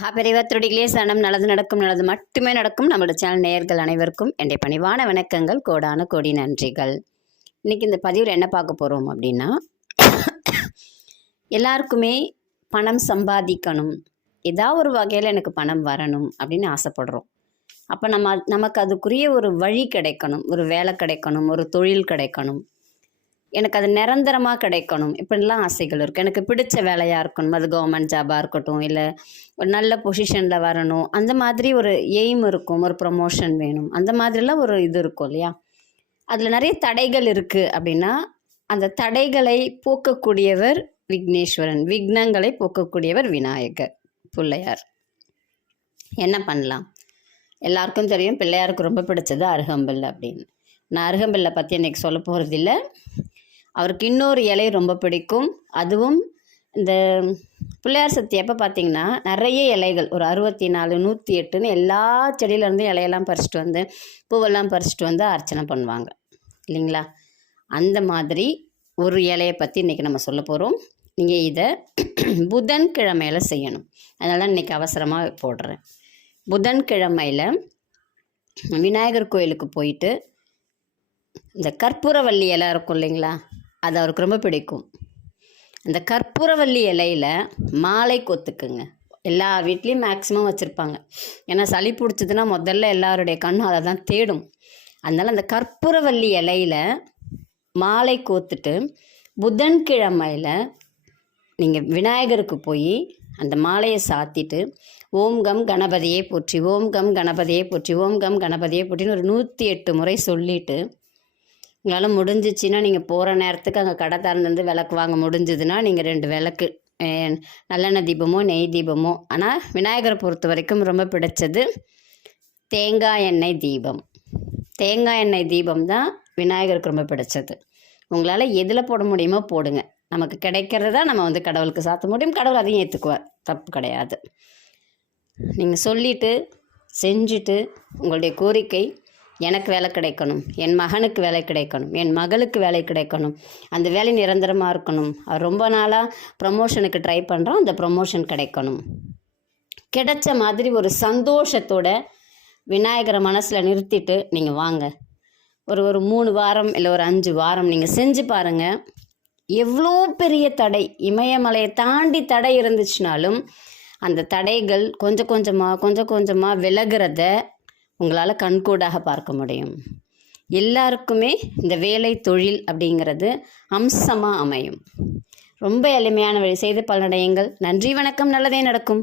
மகாபெரிவா திருடிகளே சனம் நல்லது நடக்கும் நல்லது மட்டுமே நடக்கும். நம்மளோட சேனல் நேயர்கள் அனைவருக்கும் என்னுடைய பணிவான வணக்கங்கள். கோடான கோடி நன்றிகள். இன்றைக்கி இந்த பதிவில் என்ன பார்க்க போகிறோம் அப்படின்னா எல்லாருக்குமே பணம் சம்பாதிக்கணும். ஏதாவது ஒரு வகையில் எனக்கு பணம் வரணும் அப்படின்னு ஆசைப்படுறோம். அப்போ நம்ம நமக்கு அதுக்குரிய ஒரு வழி கிடைக்கணும். ஒரு வேலை கிடைக்கணும். ஒரு தொழில் கிடைக்கணும். எனக்கு அது நிரந்தரமாக கிடைக்கணும். இப்படிலாம் ஆசைகள் இருக்குது எனக்கு பிடிச்ச வேலையாக இருக்கணும். அது கவர்மெண்ட் ஜாபாக இருக்கட்டும் இல்லை ஒரு நல்ல பொசிஷனில் வரணும். அந்த மாதிரி ஒரு எய்ம் இருக்கும். ஒரு ப்ரமோஷன் வேணும். அந்த மாதிரிலாம் ஒரு இது இருக்கும் இல்லையா? அதில் நிறைய தடைகள் இருக்குது அப்படின்னா அந்த தடைகளை போக்கக்கூடியவர் விக்னேஸ்வரன். விக்னங்களை போக்கக்கூடியவர் விநாயகர். பிள்ளையார். என்ன பண்ணலாம்? எல்லாருக்கும் தெரியும். பிள்ளையாருக்கு ரொம்ப பிடிச்சது அருகம்பில் அப்படின்னு. நான் அருகம்பில்லை பற்றி இன்றைக்கி சொல்ல போகிறதில்ல அவருக்கு இன்னொரு இலை ரொம்ப பிடிக்கும். அதுவும் இந்த பிள்ளையார் சக்தி எப்போ பார்த்தீங்கன்னா நிறைய இலைகள் ஒரு அறுபத்தி நாலு நூற்றி எட்டுன்னு எல்லா செடியிலேருந்தும் இலையெல்லாம் பறிச்சுட்டு வந்து பூவெல்லாம் பறிச்சுட்டு வந்து அர்ச்சனை பண்ணுவாங்க. இல்லைங்களா? அந்த மாதிரி ஒரு இலையை பற்றி இன்றைக்கி நம்ம சொல்ல போகிறோம் நீங்கள் இதை புதன்கிழமையில் செய்யணும். அதனால் இன்றைக்கி அவசரமாக போடுறேன். புதன்கிழமையில் விநாயகர் கோயிலுக்கு போயிட்டு இந்த கற்பூரவள்ளி இலை இருக்கும் இல்லைங்களா? அது அவருக்கு ரொம்ப பிடிக்கும். அந்த கற்பூரவள்ளி இலையில் மாலை கொத்துக்குங்க. எல்லா வீட்லேயும் மேக்ஸிமம் வச்சுருப்பாங்க. ஏன்னா சளி பிடிச்சதுன்னா முதல்ல எல்லாருடைய கண்ணும் அதை தான் தேடும். அதனால் அந்த கற்பூரவள்ளி இலையில் மாலை கோத்துட்டு புதன்கிழமையில் நீங்கள் விநாயகருக்கு போய் அந்த மாலையை சாத்திட்டு ஓம் கம் கணபதியே போற்றி ஓம் கம் கணபதியே போற்றி ஓம் கம் கணபதியே போற்றின்னு ஒரு நூற்றி எட்டு முறை சொல்லிவிட்டு உங்களால் முடிஞ்சிச்சின்னா நீங்கள் போகிற நேரத்துக்கு அங்கே கடை திறந்து விளக்கு வாங்க முடிஞ்சதுன்னா நீங்கள் ரெண்டு விளக்கு நல்லெண்ணெய் தீபமோ நெய் தீபமோ. ஆனால் விநாயகரை பொறுத்த வரைக்கும் ரொம்ப பிடிச்சது தேங்காய் எண்ணெய் தீபம். தேங்காய் எண்ணெய் தீபம் தான் விநாயகருக்கு ரொம்ப பிடிச்சது. உங்களால் எதில் போட முடியுமோ போடுங்க. நமக்கு கிடைக்கிறதா நம்ம வந்து கடவுளுக்கு சாத்த முடியும். கடவுள் அதையும் ஏற்றுக்குவார் தப்பு கிடையாது. நீங்கள் சொல்லிட்டு செஞ்சுட்டு உங்களுடைய கோரிக்கை எனக்கு வேலை கிடைக்கணும். என் மகனுக்கு வேலை கிடைக்கணும். என் மகளுக்கு வேலை கிடைக்கணும். அந்த வேலை நிரந்தரமாக இருக்கணும். அவர் ரொம்ப நாளாக ப்ரமோஷனுக்கு ட்ரை பண்ணுறோம் அந்த ப்ரமோஷன் கிடைக்கணும். கிடைச்ச மாதிரி ஒரு சந்தோஷத்தோட விநாயகரை மனசில் நிறுத்திட்டு நீங்கள் வாங்க. ஒரு ஒரு மூணு வாரம் இல்லை ஒரு அஞ்சு வாரம் நீங்கள் செஞ்சு பாருங்கள் எவ்வளோ பெரிய தடை. இமயமலையை தாண்டி தடை இருந்துச்சுனாலும் அந்த தடைகள் கொஞ்சம் கொஞ்சமாக கொஞ்சம் கொஞ்சமாக விலகிறத உங்களால் கண்கூடாக பார்க்க முடியும். எல்லாருக்குமே இந்த வேலை தொழில் அப்படிங்கிறது அம்சமாக அமையும். ரொம்ப எளிமையான வழி செய்து பலனடையுங்கள். நன்றி வணக்கம். நல்லதே நடக்கும்.